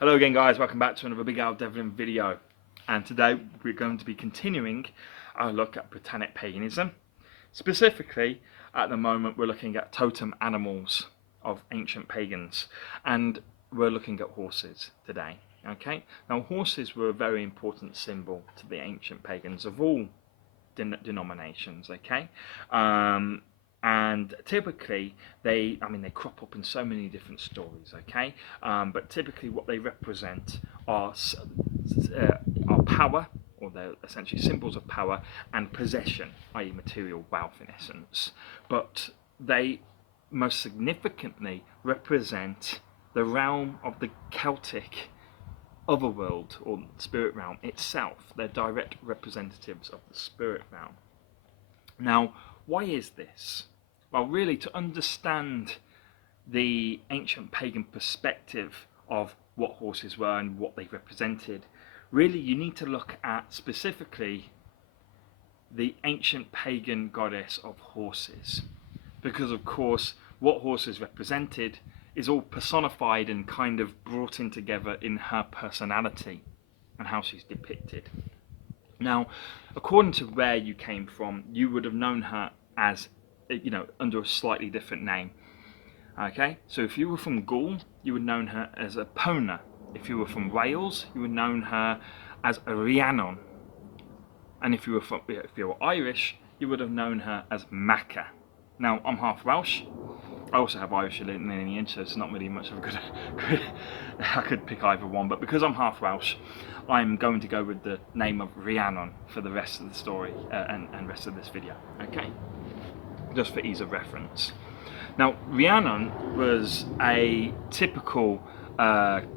Hello again guys, welcome back to another Big Al Devlin video, and today we're going to be continuing our look at Britannic paganism. Specifically, at the moment we're looking at totem animals of ancient pagans, and we're looking at horses today. Okay, now horses were a very important symbol to the ancient pagans of all denominations. Okay, and typically they crop up in so many different stories. Okay, but typically what they represent are power, or they're essentially symbols of power and possession, i.e. material wealth in essence. But they most significantly represent the realm of the Celtic otherworld, or spirit realm itself. They're direct representatives of the spirit realm. Now, why is this? Well, really, to understand the ancient pagan perspective of what horses were and what they represented, really you need to look at specifically the ancient pagan goddess of horses. Because of course, what horses represented is all personified and kind of brought in together in her personality and how she's depicted. Now, according to where you came from, you would have known her as, under a slightly different name. Okay, so if you were from Gaul, you would have known her as a Pona. If you were from Wales, you would have known her as a Rhiannon. And if you were Irish, you would have known her as Maca. Now, I'm half Welsh. I also have Irish lineage, so it's not really much of a good I could pick either one, but because I'm half Welsh, I'm going to go with the name of Rhiannon for the rest of the story and rest of this video, okay? Just for ease of reference. Now, Rhiannon was a typical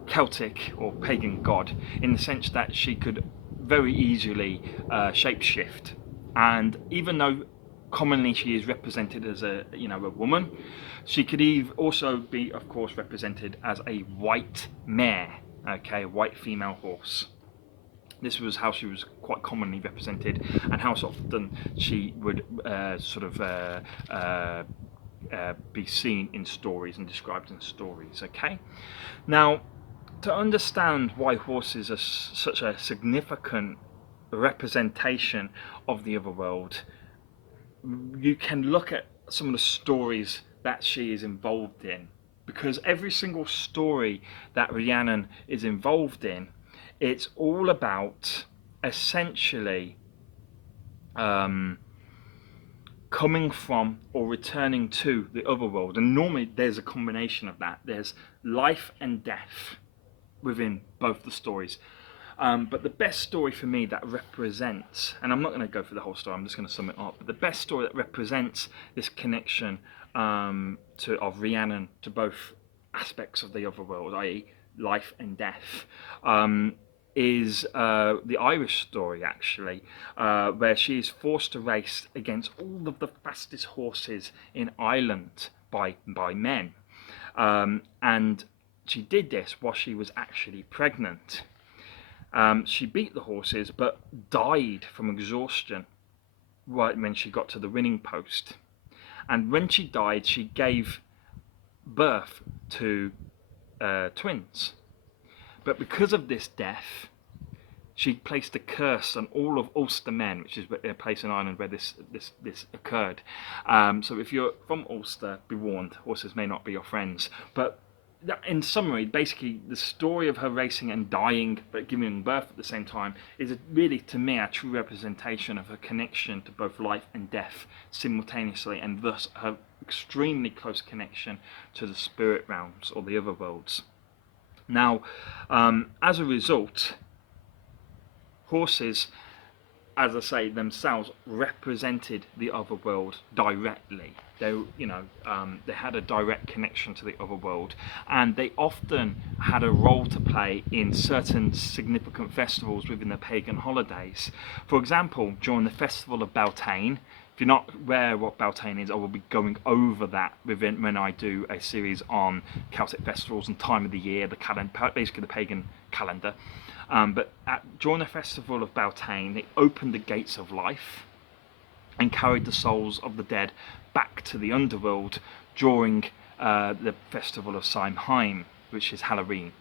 Celtic or pagan god in the sense that she could very easily shapeshift, and even though commonly she is represented as a woman, she could also be, of course, represented as a white mare, okay, a white female horse. This was how she was quite commonly represented, and how often she would be seen in stories and described in stories. Okay, now to understand why horses are such a significant representation of the otherworld, you can look at some of the stories that she is involved in, because every single story that Rhiannon is involved in, it's all about essentially coming from or returning to the otherworld. And normally there's a combination of that. There's life and death within both the stories. But the best story for me that represents, and I'm not going to go through the whole story, I'm just going to sum it up, but the best story that represents this connection of Rhiannon to both aspects of the otherworld, i.e. life and death, is the Irish story, actually, where she is forced to race against all of the fastest horses in Ireland by men. And she did this while she was actually pregnant. She beat the horses but died from exhaustion right when she got to the winning post. And when she died, she gave birth to twins. But because of this death, she placed a curse on all of Ulster men, which is a place in Ireland where this occurred. So if you're from Ulster, be warned, horses may not be your friends. But in summary, basically, the story of her racing and dying but giving birth at the same time is really, to me, a true representation of her connection to both life and death simultaneously, and thus her extremely close connection to the spirit realms or the other worlds. Now, as a result, horses, as I say, themselves represented the other world directly. They had a direct connection to the other world, and they often had a role to play in certain significant festivals within the pagan holidays. For example, during the festival of Beltane. If you're not aware what Beltane is, I will be going over that when I do a series on Celtic festivals and time of the year, basically the pagan calendar. But during the festival of Beltane, they opened the gates of life and carried the souls of the dead back to the underworld during the festival of Samhain, which is Halloween.